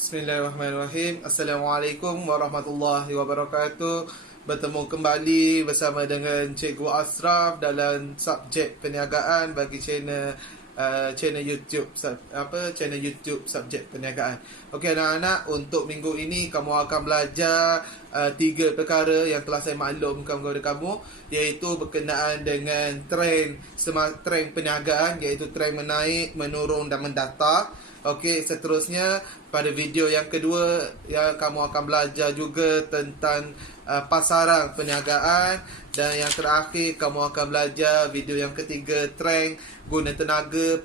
Bismillahirrahmanirrahim. Assalamualaikum warahmatullahi wabarakatuh. Bertemu kembali bersama dengan Cikgu Ashraf dalam subjek perniagaan bagi channel YouTube subjek perniagaan. Okey anak-anak, untuk minggu ini kamu akan belajar 3 perkara yang telah saya maklumkan kepada kamu, iaitu berkenaan dengan trend perniagaan, iaitu trend menaik, menurun dan mendata. Okey, seterusnya pada video yang kedua ya, kamu akan belajar juga tentang pasaran perniagaan, dan yang terakhir kamu akan belajar video yang ketiga, trend guna tenaga,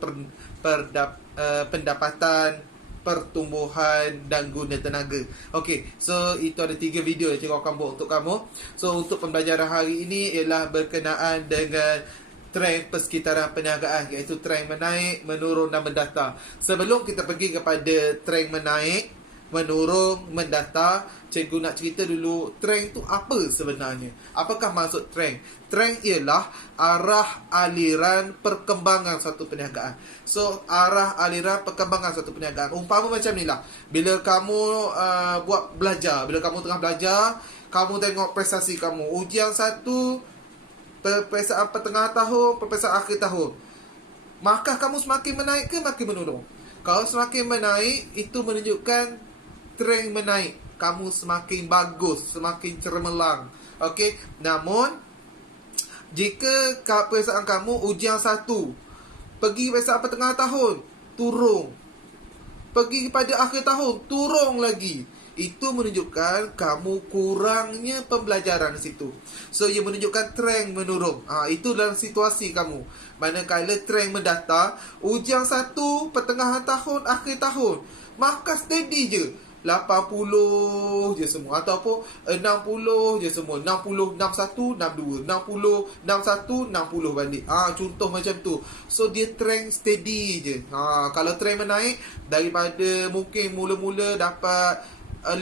pendapatan, pertumbuhan dan guna tenaga. Okey, so itu ada 3 video yang cikgu akan buat untuk kamu. So untuk pembelajaran hari ini ialah berkenaan dengan trend persekitaran perniagaan, iaitu trend menaik, menurun dan mendata. Sebelum kita pergi kepada trend menaik, menurun, mendata, cikgu nak cerita dulu trend tu apa sebenarnya. Apakah maksud trend? Trend ialah arah aliran perkembangan suatu perniagaan. So arah aliran perkembangan suatu perniagaan, umpama macam ni lah. Bila kamu buat belajar, bila kamu tengah belajar, kamu tengok prestasi kamu, ujian satu, peperiksaan pertengahan tahun, peperiksaan akhir tahun, maka kamu semakin menaik ke makin menurun? Kalau semakin menaik, itu menunjukkan trend menaik, kamu semakin bagus, semakin cemerlang. Okey, namun jika peperiksaan kamu ujian satu, pergi peperiksaan pertengahan tahun, turun, pergi kepada akhir tahun, turun lagi, itu menunjukkan kamu kurangnya pembelajaran di situ. So ia menunjukkan trend menurun. Itu dalam situasi kamu. Manakala trend mendata, ujian satu, pertengahan tahun, akhir tahun, maka steady je 80 je semua, ataupun 60 je semua, 60, 61, 62, 60, 61, 60 balik. Contoh macam tu. So dia trend steady je. Kalau trend menaik, daripada mungkin mula-mula dapat 50,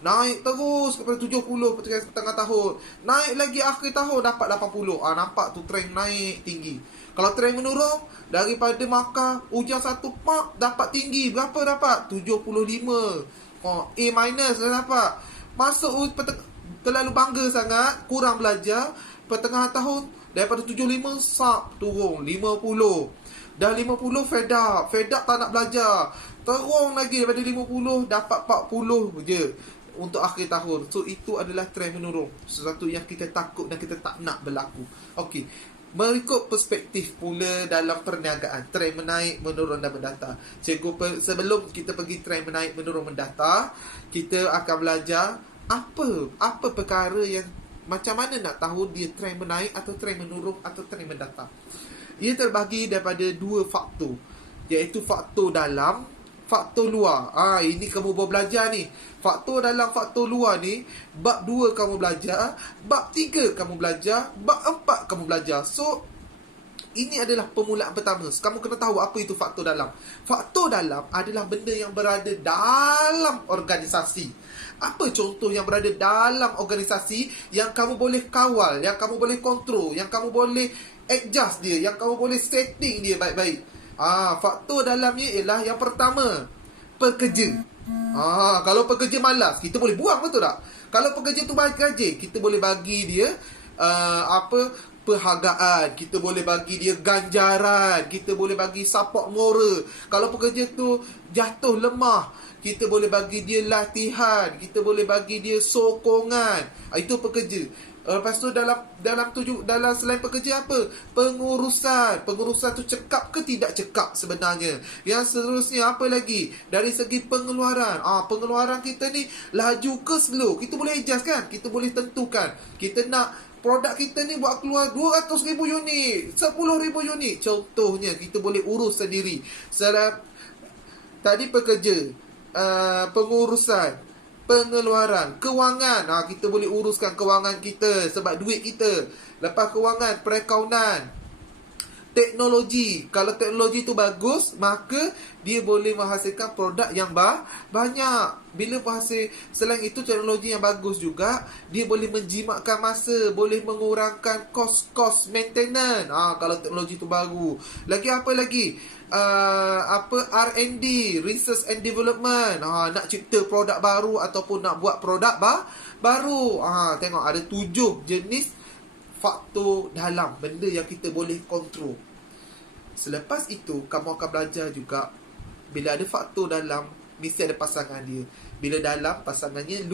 naik terus kepada 70 pertengahan tahun, naik lagi akhir tahun dapat 80. Nampak tu trend naik tinggi. Kalau trend menurun, daripada markah ujian satu mark dapat tinggi, berapa dapat? 75. A minus dah dapat. Masuk terlalu bangga sangat, kurang belajar, pertengahan tahun daripada 75 turun 50. Dah 50 fed up tak nak belajar, terung lagi daripada 50 dapat 40 je untuk akhir tahun. So itu adalah trend menurun, sesuatu yang kita takut dan kita tak nak berlaku. Okey, berikut perspektif pula dalam perniagaan, trend menaik, menurun dan mendata. Cikgu sebelum kita pergi trend menaik, menurun, mendata, kita akan belajar apa perkara yang, macam mana nak tahu dia trend menaik atau trend menurun atau trend mendata. Ia terbagi daripada 2 faktor, iaitu faktor dalam, faktor luar. Ini kamu baru belajar ni. Faktor dalam, faktor luar ni, bab 2 kamu belajar, bab 3 kamu belajar, bab 4 kamu belajar. So ini adalah permulaan pertama. Kamu kena tahu apa itu faktor dalam. Faktor dalam adalah benda yang berada dalam organisasi. Apa contoh yang berada dalam organisasi yang kamu boleh kawal, yang kamu boleh kontrol, yang kamu boleh adjust dia, yang kamu boleh setting dia baik-baik? Faktor dalamnya ialah yang pertama, pekerja. Kalau pekerja malas, kita boleh buang, betul tak? Kalau pekerja tu baik gaji, kita boleh bagi dia perhargaan, kita boleh bagi dia ganjaran, kita boleh bagi support moral. Kalau pekerja tu jatuh lemah, kita boleh bagi dia latihan, kita boleh bagi dia sokongan. Itu pekerja. Lepas tu dalam selain pekerja apa? Pengurusan. Pengurusan tu cekap ke tidak cekap sebenarnya. Yang seterusnya apa lagi? Dari segi pengeluaran. Pengeluaran kita ni laju ke slow, kita boleh adjust kan? Kita boleh tentukan. Kita nak produk kita ni buat keluar 200,000 unit, 10,000 unit. Contohnya, kita boleh urus sendiri. Tadi pekerja, pengurusan, pengeluaran, kewangan. Kita boleh uruskan kewangan kita sebab duit kita. Lepas kewangan, perakaunan, teknologi. Kalau teknologi tu bagus, maka dia boleh menghasilkan produk yang banyak. Bila berhasil, selain itu teknologi yang bagus juga, dia boleh menjimatkan masa, boleh mengurangkan kos-kos maintenance. Kalau teknologi tu baru. Lagi apa lagi? R&D, research and development. Nak cipta produk baru ataupun nak buat produk baru. Tengok ada 7 jenis faktor dalam, benda yang kita boleh kontrol. Selepas itu, kamu akan belajar juga, bila ada faktor dalam, mesti ada pasangan dia. Bila dalam, pasangannya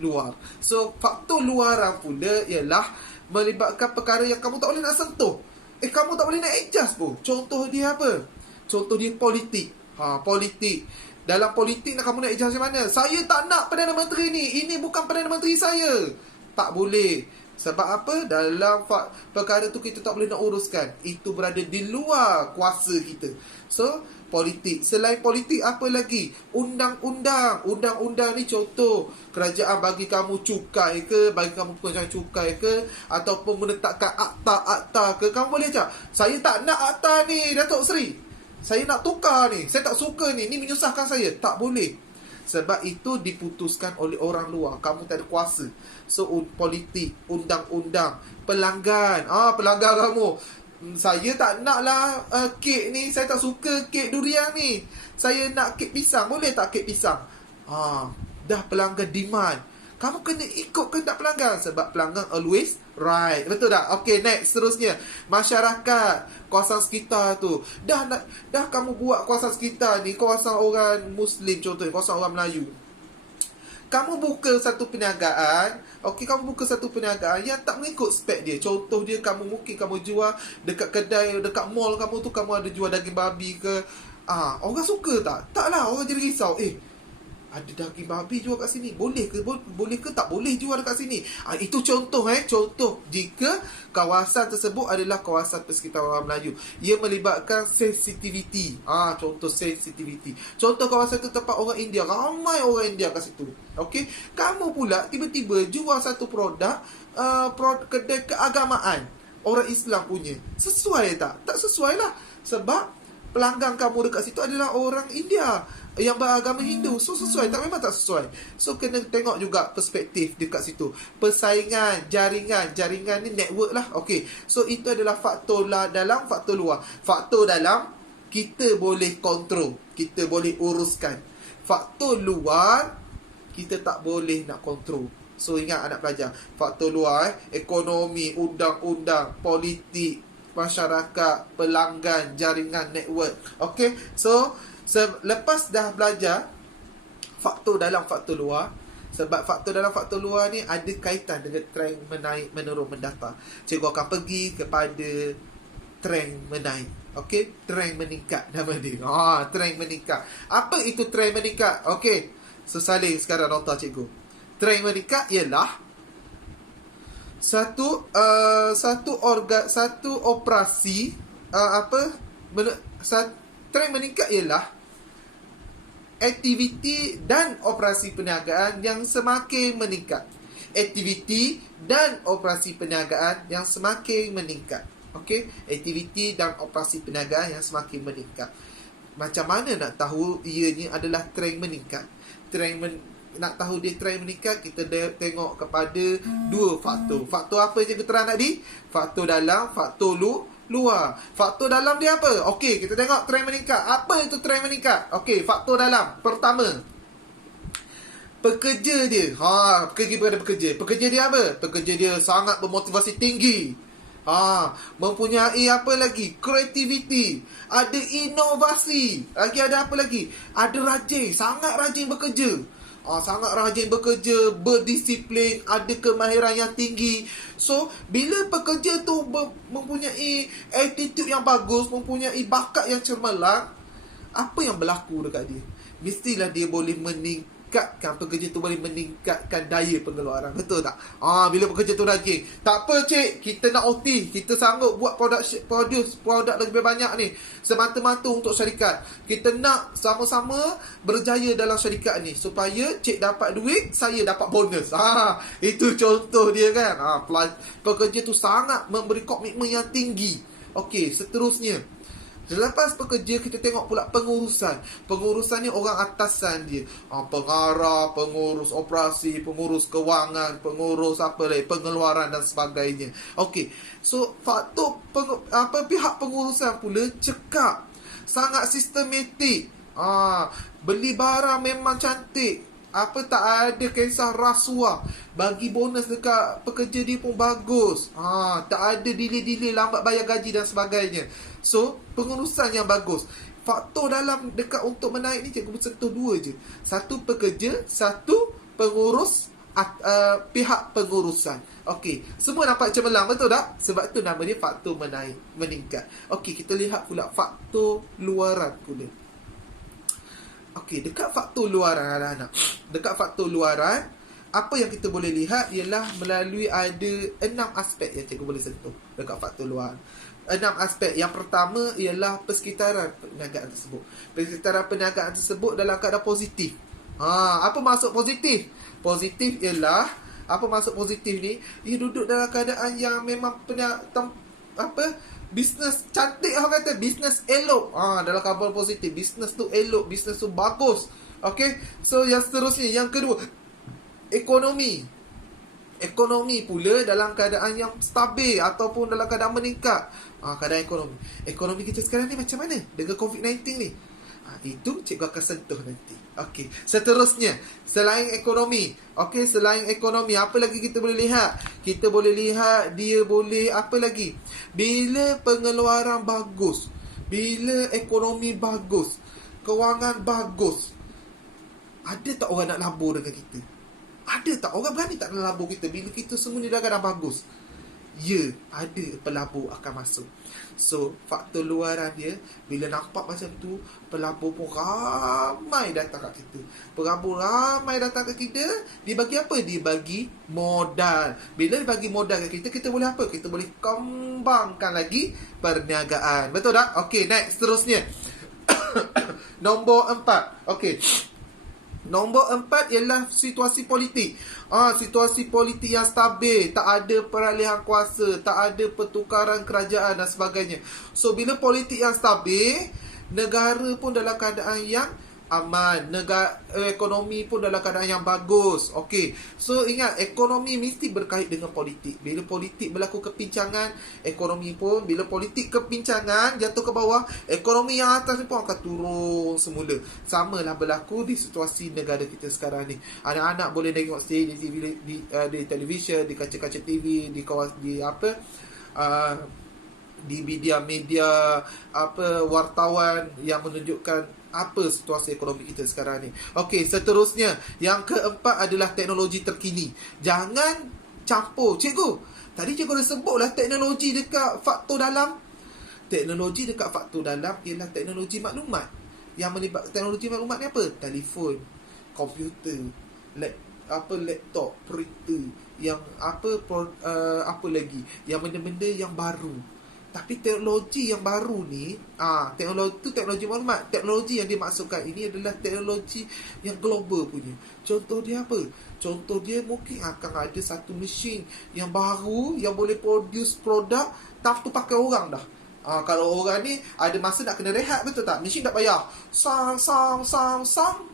luar. So, faktor luaran pula ialah melibatkan perkara yang kamu tak boleh nak sentuh. Kamu tak boleh nak adjust pun. Contoh dia apa? Contoh dia politik. Politik. Dalam politik kamu nak adjust macam mana? Saya tak nak Perdana Menteri ni. Ini bukan Perdana Menteri saya. Tak boleh. Sebab apa? Dalam perkara tu kita tak boleh nak uruskan. Itu berada di luar kuasa kita. So, politik. Selain politik, apa lagi? Undang-undang. Undang-undang ni contoh. Kerajaan bagi kamu cukai ke? Bagi kamu pengenalan cukai ke? Ataupun menetapkan akta-akta ke? Kamu boleh cakap, saya tak nak akta ni, Datuk Seri. Saya nak tukar ni. Saya tak suka ni. Ni menyusahkan saya. Tak boleh. Sebab itu diputuskan oleh orang luar. Kamu tak ada kuasa. So, politik, undang-undang, pelanggan. Pelanggan kamu. Saya tak nak lah kek ni. Saya tak suka kek durian ni. Saya nak kek pisang. Boleh tak kek pisang? Dah pelanggan demand. Kamu kena ikut kehendak pelanggan. Sebab pelanggan always right. Betul tak? Okay, next. Seterusnya. Masyarakat. Kawasan sekitar tu. Dah kamu buat kawasan sekitar ni. Kawasan orang Muslim contohnya. Kawasan orang Melayu. Kamu buka satu perniagaan. Okay, kamu buka satu perniagaan yang tak mengikut spek dia. Contoh dia, mungkin kamu jual dekat kedai, dekat mall kamu tu, kamu ada jual daging babi ke. Orang suka tak? Taklah, orang jadi risau. Ada daging babi jual kat sini. Boleh ke tak boleh jual dekat sini? Itu contoh Contoh jika kawasan tersebut adalah kawasan persekitaran orang Melayu. Ia melibatkan sensitivity. Contoh sensitivity. Contoh kawasan itu tempat orang India. Ramai orang India kat situ. Okey, kamu pula tiba-tiba jual satu produk kedai keagamaan orang Islam punya. Sesuai tak? Tak sesuai lah. Sebab pelanggan kamu dekat situ adalah orang India yang beragama Hindu. So, sesuai tak? Memang tak sesuai. So, kena tengok juga perspektif dekat situ. Persaingan, jaringan ni network lah. Okay. So, itu adalah faktor dalam, faktor luar. Faktor dalam, kita boleh kontrol. Kita boleh uruskan. Faktor luar, kita tak boleh nak kontrol. So, ingat anak pelajar. Faktor luar, ekonomi, undang-undang, politik, masyarakat, pelanggan, jaringan, network. Okay. So, lepas dah belajar faktor dalam, faktor luar. Sebab faktor dalam, faktor luar ni ada kaitan dengan trend menaik, menurun, mendata. Cikgu akan pergi kepada trend menaik. Okey, trend meningkat nama dia. Trend meningkat. Apa itu trend meningkat? Okey. So, salin sekarang nota cikgu. Trend meningkat ialah satu operasi trend meningkat ialah aktiviti dan operasi perniagaan yang semakin meningkat. Aktiviti dan operasi perniagaan yang semakin meningkat. Okey, aktiviti dan operasi perniagaan yang semakin meningkat. Macam mana nak tahu ianya adalah trend meningkat? Nak tahu dia trend meningkat, kita tengok kepada dua faktor. Faktor apa yang kita terang tadi? Faktor dalam, faktor luar. Faktor dalam dia apa? Okey, kita tengok trend meningkat. Apa itu trend meningkat? Okey, faktor dalam. Pertama, pekerja dia. Pekerja dia apa? Pekerja dia sangat bermotivasi tinggi. Mempunyai apa lagi? Kreativiti. Ada inovasi. Lagi ada apa lagi? Ada rajin. Sangat rajin bekerja. Sangat rajin bekerja, berdisiplin, ada kemahiran yang tinggi. So, bila pekerja tu mempunyai attitude yang bagus, mempunyai bakat yang cemerlang, apa yang berlaku dekat dia? Mestilah dia boleh pekerja tu boleh meningkatkan daya pengeluaran. Betul tak? Bila pekerja tu rajin, tak apa cik, kita nak OT, kita sanggup buat produce produk lebih banyak ni, semata-mata untuk syarikat. Kita nak sama-sama berjaya dalam syarikat ni, supaya cik dapat duit, saya dapat bonus. Itu contoh dia kan. Pekerja tu sangat memberi komitmen yang tinggi. Okey, seterusnya. Selepas pekerja, kita tengok pula pengurusan. Pengurusan ni orang atasan dia. Pengarah, pengurus operasi, pengurus kewangan, pengurus apa lagi, pengeluaran dan sebagainya. Okey. So, faktor pihak pengurusan pula cekap. Sangat sistematik. Beli barang memang cantik. Tak ada kisah rasuah. Bagi bonus dekat pekerja dia pun bagus. Tak ada delay-delay, lambat bayar gaji dan sebagainya. So, pengurusan yang bagus. Faktor dalam dekat untuk menaik ni cikgu bersentuh dua je. Satu pekerja, satu pengurus, pihak pengurusan. Okey, semua nampak cemerlang, betul tak? Sebab tu nama dia faktor menaik, meningkat. Okey, kita lihat pula faktor luaran pula. Okey, dekat faktor luaran anak-anak. Dekat faktor luaran, apa yang kita boleh lihat ialah melalui ada 6 aspek yang cikgu boleh sentuh dekat faktor luaran. 6 aspek. Yang pertama ialah persekitaran perniagaan tersebut. Persekitaran perniagaan tersebut dalam keadaan positif. Apa maksud positif? Positif ialah, apa maksud positif ni? Ia duduk dalam keadaan yang memang bisnes cantik, orang kata bisnes elok. Dalam kabar positif, bisnes tu elok, bisnes tu bagus. Okey. So yang seterusnya, yang kedua, ekonomi. Ekonomi pula dalam keadaan yang stabil ataupun dalam keadaan meningkat. Keadaan ekonomi. Ekonomi kita sekarang ni macam mana dengan COVID-19 ni? Itu cikgu akan sentuh nanti. Okey. Seterusnya, selain ekonomi. Okey, selain ekonomi, apa lagi kita boleh lihat? Kita boleh lihat dia boleh apa lagi? Bila pengeluaran bagus, bila ekonomi bagus, kewangan bagus, ada tak orang nak labur dengan kita? Ada tak orang berani tak nak labur kita bila kita semua ni dah keadaan bagus? Ya, ada pelabur akan masuk. So, faktor luaran dia, bila nampak macam tu, pelabur pun ramai datang kat kita. Pelabur ramai datang kat kita, dia bagi apa? Dia bagi modal. Bila dia bagi modal kat kita, kita boleh apa? Kita boleh kembangkan lagi perniagaan. Betul tak? Okey, next, seterusnya. Nombor 4. Okey. Nombor 4 ialah situasi politik. Situasi politik yang stabil, tak ada peralihan kuasa, tak ada pertukaran kerajaan dan sebagainya. So, bila politik yang stabil, negara pun dalam keadaan yang aman, ekonomi pun dalam keadaan yang bagus. Okey. So, ingat, ekonomi mesti berkait dengan politik. Bila politik berlaku kepincangan, ekonomi pun, bila politik kepincangan, jatuh ke bawah, ekonomi yang atas ni pun akan turun semula. Samalah berlaku di situasi negara kita sekarang ni. Anak-anak boleh tengok di TV, di televisyen, di kaca-kaca TV, di media-media wartawan yang menunjukkan apa situasi ekonomi kita sekarang ni. Okey, seterusnya, yang keempat adalah teknologi terkini. Jangan campur. Cikgu, tadi cikgu dah sebutlah teknologi dekat faktor dalam. Teknologi dekat faktor dalam ialah teknologi maklumat. Yang melibatkan teknologi maklumat ni apa? Telefon, komputer, laptop, printer, yang apa lagi? Yang benda-benda yang baru. Tapi teknologi yang baru ni, teknologi maklumat. Teknologi yang dimaksudkan ini adalah teknologi yang global punya. Contoh dia apa? Contoh dia mungkin akan ada satu mesin yang baru yang boleh produce produk tanpa pakai orang dah. Kalau orang ni ada masa nak kena rehat, betul tak? Mesin tak payah sang,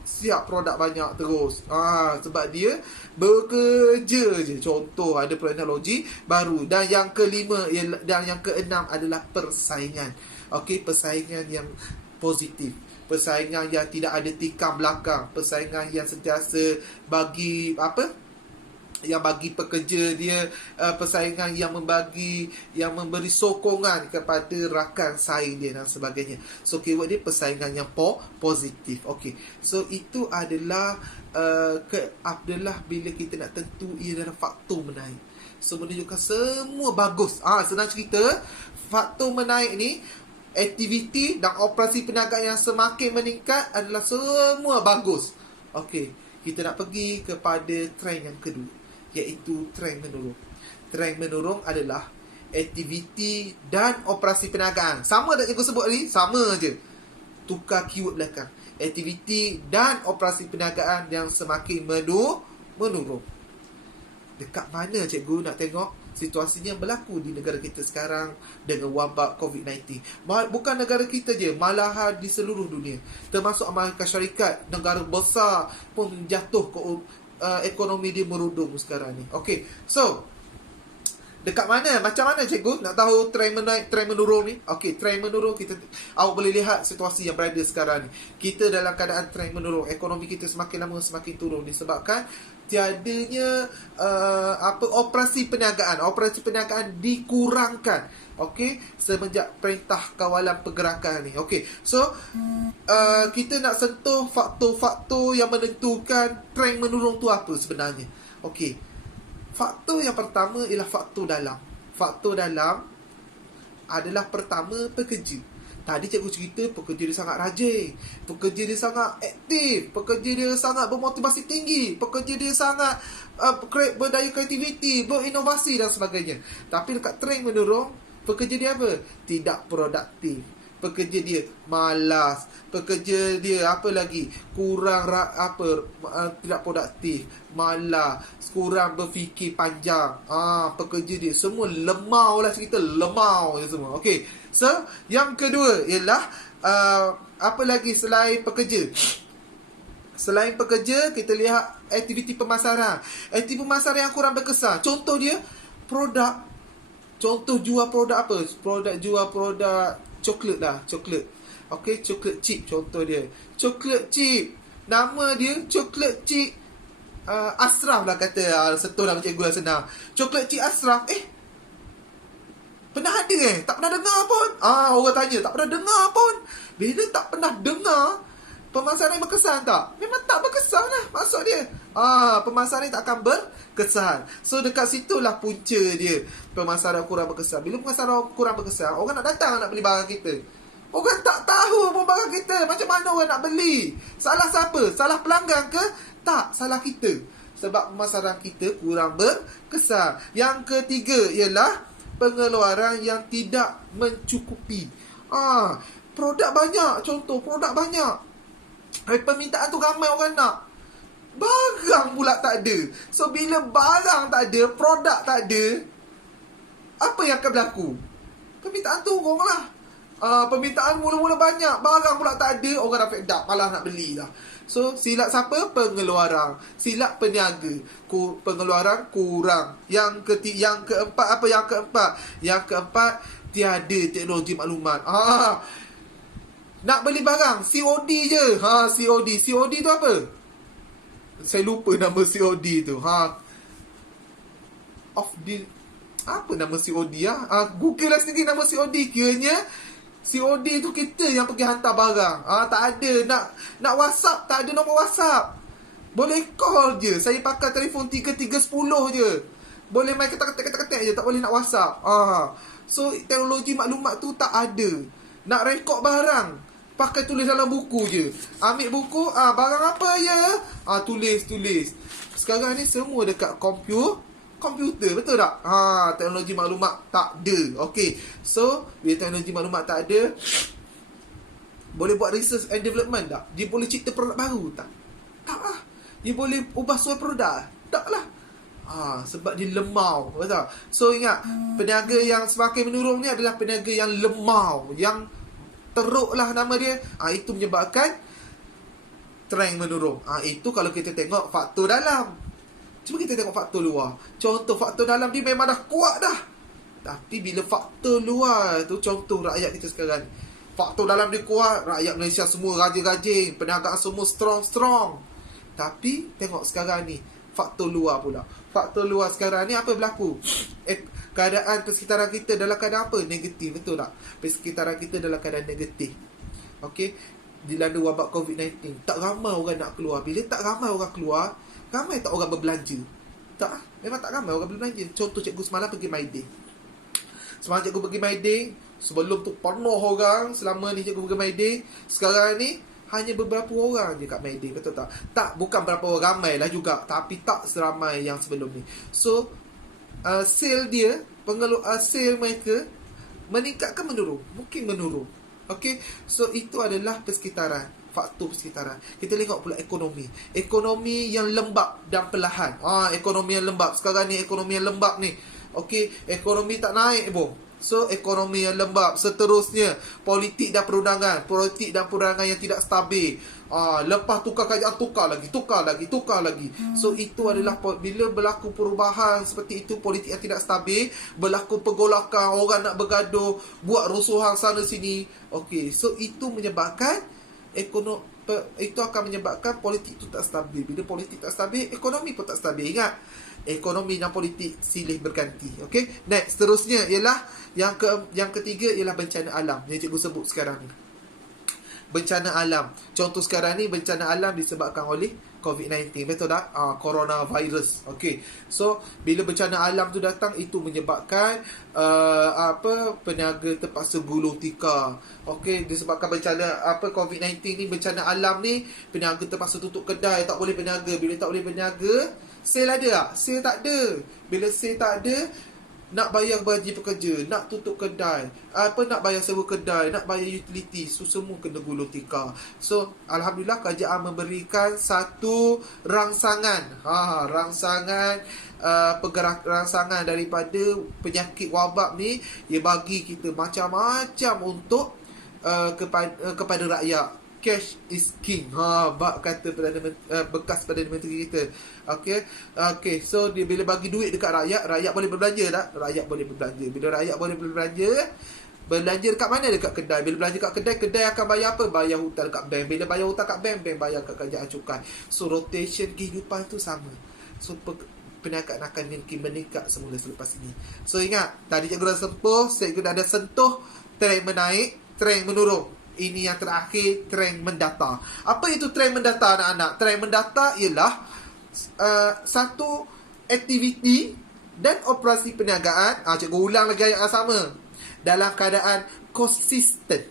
siap produk banyak terus. Sebab dia bekerja je. Contoh, ada teknologi baru. Dan yang kelima dan yang keenam adalah persaingan. Okey, persaingan yang positif. Persaingan yang tidak ada tikam belakang. Persaingan yang sentiasa bagi yang bagi pekerja dia, persaingan yang memberi sokongan kepada rakan saing dia dan sebagainya. So, keyword dia persaingan yang positif. Okey. So, itu adalah bila kita nak tentu ia adalah faktor menaik. So, menunjukkan semua bagus. Senang cerita, faktor menaik ni, aktiviti dan operasi perniagaan yang semakin meningkat adalah semua bagus. Okey. Kita nak pergi kepada trend yang kedua, iaitu trend menurun. Trend menurun adalah aktiviti dan operasi perniagaan. Sama tak cikgu sebut tadi? Sama je. Tukar keyword belakang. Aktiviti dan operasi perniagaan yang semakin menurun. Dekat mana cikgu nak tengok? situasinya berlaku di negara kita sekarang dengan wabak COVID-19. Bukan negara kita je, malahan di seluruh dunia. Termasuk Amerika Syarikat, negara besar pun jatuh ke ekonomi dia merudum sekarang ni. Okay, so dekat mana? Macam mana cikgu nak tahu trend menaik, trend menurun ni? Okey, trend menurun awak boleh lihat situasi yang berada sekarang ni. Kita dalam keadaan trend menurun. Ekonomi kita semakin lama semakin turun disebabkan tiadanya operasi perniagaan. Operasi perniagaan dikurangkan. Okey, semenjak Perintah Kawalan Pergerakan ni. Okey, so kita nak sentuh faktor-faktor yang menentukan trend menurun tu apa sebenarnya. Okey, faktor yang pertama ialah faktor dalam. Faktor dalam adalah pertama pekerja. Tadi cikgu cerita pekerja dia sangat rajin, pekerja dia sangat aktif, pekerja dia sangat bermotivasi tinggi, pekerja dia sangat berdaya kreativiti, berinovasi dan sebagainya. Tapi dekat trend menurun, pekerja dia apa? Tidak produktif. Pekerja dia malas, pekerja dia apa lagi? Kurang tidak produktif, malas, kurang berfikir panjang. Pekerja dia semua lemau lah, kita lemau je semua. Okey. So, yang kedua ialah apa lagi selain pekerja? Selain pekerja, kita lihat aktiviti pemasaran. Aktiviti pemasaran yang kurang berkesan. Contoh dia produk. Contoh jual produk apa? Jual produk coklat lah, coklat. Okey, coklat chip contoh dia. Coklat chip. Nama dia coklat chip Ashraf lah kata. Setul lah cikgu lah senang. Coklat chip Ashraf. Pernah ada tak pernah dengar pun. Orang tanya, tak pernah dengar pun. Bila tak pernah dengar, pemasaran berkesan tak? Memang tak berkesan lah maksud dia. Pemasaran tak akan berkesan. So dekat situlah punca dia. Pemasaran kurang berkesan. Bila pemasaran kurang berkesan, orang nak datang nak beli barang kita. Orang tak tahu pun barang kita. Macam mana orang nak beli? Salah siapa? Salah pelanggan ke? Tak, salah kita. Sebab pemasaran kita kurang berkesan. Yang ketiga ialah pengeluaran yang tidak mencukupi. Produk banyak. Contoh, produk banyak. Permintaan tu ramai orang nak. Barang pula tak ada. So, bila barang tak ada, produk tak ada, apa yang akan berlaku? Permintaan turun lah. Permintaan mula-mula banyak, barang pula tak ada, orang dah fed up, malah nak beli lah. So, silap siapa? Pengeluaran. Silap peniaga. Pengeluaran kurang. Yang keempat apa? Yang keempat, tiada teknologi maklumat. Nak beli barang, COD je. COD. COD tu apa? Saya lupa nama COD tu. Apa nama COD Google lah sendiri nama COD. Kiranya COD tu kita yang pergi hantar barang. Tak ada nak WhatsApp, tak ada nombor WhatsApp. Boleh call je. Saya pakai telefon 3310 je. Boleh main ketak-ketak je, tak boleh nak WhatsApp. So teknologi maklumat tu tak ada. Nak rekod barang, pakai tulis dalam buku je. Ambil buku, barang apa ya? Tulis. Sekarang ni semua dekat komputer, betul tak? Teknologi maklumat tak ada. Okey. So, bila teknologi maklumat tak ada, boleh buat research and development tak? Dia boleh cipta produk baru tak? Tak lah. Dia boleh ubah suai produk? Tak lah. Sebab dia lemau, betul? So, ingat, peniaga yang semakin menurun ni adalah peniaga yang lemau, yang teruk lah nama dia. Itu menyebabkan trend menurun. Itu kalau kita tengok faktor dalam. Cuba kita tengok faktor luar. Contoh faktor dalam dia memang dah kuat dah. Tapi bila faktor luar tu, contoh rakyat kita sekarang, faktor dalam dia kuat, rakyat Malaysia semua rajin-rajin, perniagaan semua strong. Tapi tengok sekarang ni, faktor luar pula. Faktor luar sekarang ni apa berlaku? Keadaan persekitaran kita dalam keadaan apa? Negatif, betul tak? Persekitaran kita dalam keadaan negatif. Okey, dilanda wabak COVID-19. Tak ramai orang nak keluar. Bila tak ramai orang keluar, ramai tak orang berbelanja? Tak, memang tak ramai orang berbelanja. Contoh cikgu semalam pergi Maiding. Semalam cikgu pergi Maiding. Sebelum tu penuh orang. Selama ni cikgu pergi Maiding. Sekarang ni hanya beberapa orang je kat Maiding, betul tak? Tak, bukan berapa orang, ramai lah juga, tapi tak seramai yang sebelum ni. So, sale dia, sale mereka meningkat ke menurun? Mungkin menurun. Okay, so itu adalah persekitaran, faktor persekitaran. Kita tengok pula ekonomi. Ekonomi yang lembab dan perlahan. Ekonomi yang lembab. Sekarang ni ekonomi yang lembab ni. Okey, ekonomi tak naik pun. So, ekonomi yang lembab. Seterusnya, politik dan perundangan. Politik dan perundangan yang tidak stabil. Lepas tukar kerajaan, tukar lagi. So, itu adalah bila berlaku perubahan seperti itu, politik yang tidak stabil, berlaku pergolakan, orang nak bergaduh, buat rusuhan sana sini. Okey, so itu menyebabkan itu akan menyebabkan politik itu tak stabil. Bila politik tak stabil, ekonomi pun tak stabil. Ingat, ekonomi dan politik silih berganti. Okey, next, seterusnya ialah yang ketiga ialah bencana alam yang cikgu sebut sekarang ni. Bencana alam. Contoh sekarang ni bencana alam disebabkan oleh COVID-19. Betul tak? Coronavirus. Okey. So, bila bencana alam tu datang, itu menyebabkan peniaga terpaksa gulung tikar. Okey, disebabkan bencana COVID-19 ni, bencana alam ni, peniaga terpaksa tutup kedai, tak boleh berniaga. Bila tak boleh berniaga, sale ada tak? Sale tak ada. Bila sale tak ada, nak bayar gaji pekerja, nak tutup kedai, nak bayar sewa kedai, nak bayar utility, so semua kena gulung tikar. So, alhamdulillah kerajaan memberikan satu rangsangan, rangsangan daripada penyakit wabak ni. Ia bagi kita macam-macam untuk kepada rakyat. Cash is king. Kata bekas Perdana Menteri kita. Okey, so dia bila bagi duit dekat rakyat, rakyat boleh berbelanja tak? Rakyat boleh berbelanja. Bila rakyat boleh berbelanja dekat mana? Dekat kedai. Bila belanja kat kedai, kedai akan bayar apa? Bayar hutang kat bank. Bila bayar hutang kat bank, bank bayar kat kerajaan cukai. So, rotation kehidupan tu sama. So, perniagaan akan meningkat semula selepas ini. So, ingat, tadi cikgu dah sentuh trend menaik, trend menurun. Ini yang terakhir, trend mendata. Apa itu trend mendata, anak-anak? Trend mendata ialah satu aktiviti dan operasi perniagaan. Cikgu ulang lagi ayat yang sama. Dalam keadaan konsisten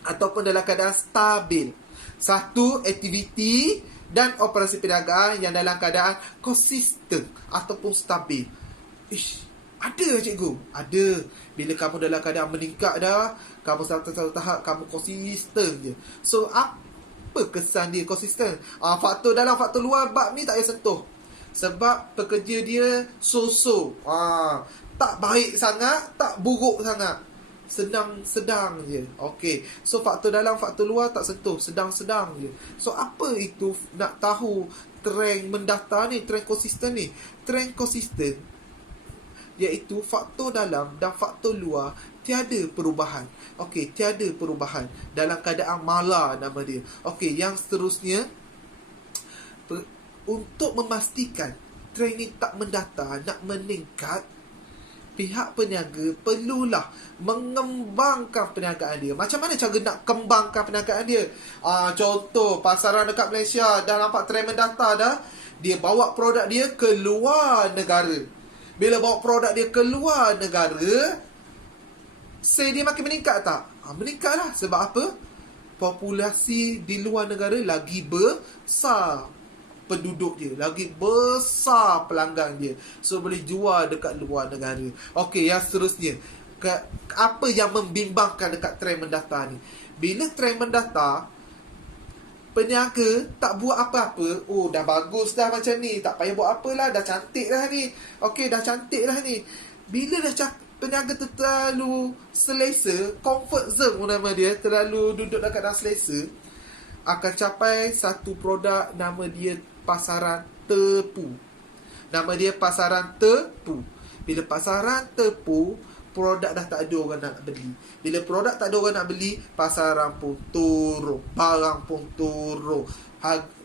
ataupun dalam keadaan stabil. Satu aktiviti dan operasi perniagaan yang dalam keadaan konsisten ataupun stabil. Ada cikgu? Ada. Bila kamu dalam keadaan meningkat dah, kamu satu tahap, kamu konsisten je. So, apa kesan dia konsisten? Faktor dalam, faktor luar, bab ni tak payah sentuh. Sebab pekerja dia so-so. Tak baik sangat, tak buruk sangat. Sedang je. Okey. So, faktor dalam, faktor luar tak sentuh. Sedang je. So, apa itu nak tahu trend mendata ni, trend konsisten ni? Trend konsisten iaitu faktor dalam dan faktor luar tiada perubahan. Okey, tiada perubahan. Dalam keadaan mala nama dia. Okey, yang seterusnya, untuk memastikan trend ni tak mendata, nak meningkat, pihak peniaga perlulah mengembangkan perniagaan dia. Macam mana cara nak kembangkan perniagaan dia? Contoh, pasaran dekat Malaysia dah nampak trend mendata dah. Dia bawa produk dia ke luar negara. Bila bawa produk dia ke luar negara, sale dia makin meningkat tak? Meningkat lah. Sebab apa? Populasi di luar negara lagi besar penduduk dia, lagi besar pelanggan dia. So, boleh jual dekat luar negara. Okey, yang seterusnya, apa yang membimbangkan dekat trend mendata ni? Bila trend mendata, peniaga tak buat apa-apa. Dah bagus dah macam ni, tak payah buat apalah, dah cantik dah ni. Okey, dah cantik dah ni. Bila dah peniaga terlalu selesa, comfort zone pun nama dia, terlalu duduk dalam keadaan selesa, akan capai satu produk, nama dia pasaran tepu. Nama dia pasaran tepu. Bila pasaran tepu, produk dah tak ada orang nak beli. Bila produk tak ada orang nak beli, pasaran pun turun, barang pun turun,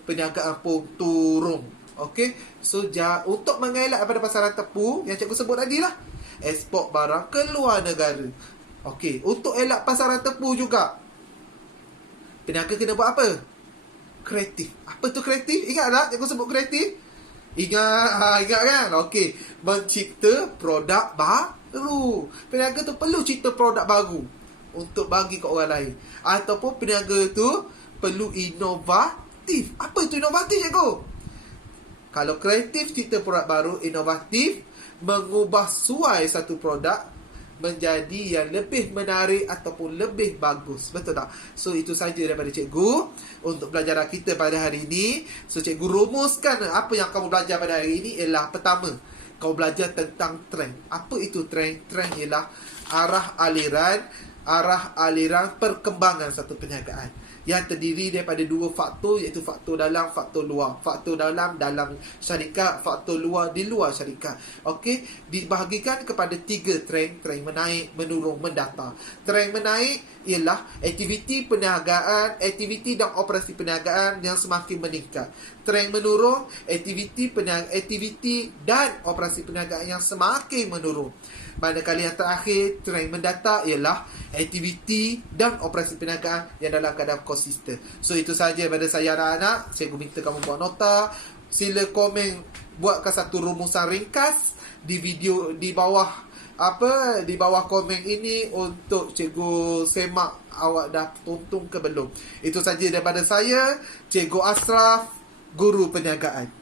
perniagaan pun turun. Okey, so untuk mengelak daripada pasaran tepu yang cikgu sebut tadi lah, ekspor barang ke luar negara. Okey, untuk elak pasaran tepu juga, peniaga kena buat apa? Kreatif. Apa tu kreatif? Ingat tak cikgu sebut kreatif? Ingat kan? Okey, mencipta produk baru. Peniaga tu perlu cipta produk baru untuk bagi ke orang lain. Ataupun peniaga tu perlu inovatif. Apa itu inovatif, cikgu? Kalau kreatif, cipta produk baru, inovatif, mengubah suai satu produk menjadi yang lebih menarik ataupun lebih bagus. Betul tak? So, itu saja daripada cikgu untuk pelajaran kita pada hari ini. So, cikgu rumuskan apa yang kamu belajar pada hari ini ialah pertama, kau belajar tentang trend. Apa itu trend? Trend ialah arah aliran perkembangan satu perniagaan yang terdiri daripada dua faktor, iaitu faktor dalam, faktor luar. Faktor dalam syarikat, faktor luar di luar syarikat. Okey, dibahagikan kepada 3 trend. Trend menaik, menurun, mendata. Trend menaik ialah aktiviti perniagaan, aktiviti dan operasi perniagaan yang semakin meningkat. Trend menurun, aktiviti dan operasi perniagaan yang semakin menurun. Manakala yang terakhir, trend mendata ialah aktiviti dan operasi perniagaan yang dalam keadaan konsisten. So itu saja daripada saya anak-anak. Cikgu minta kamu buat nota. Sila komen, buatkan satu rumusan ringkas di video di bawah di bawah komen ini untuk cikgu semak awak dah tonton ke belum. Itu saja daripada saya, Cikgu Ashraf, Guru Perniagaan.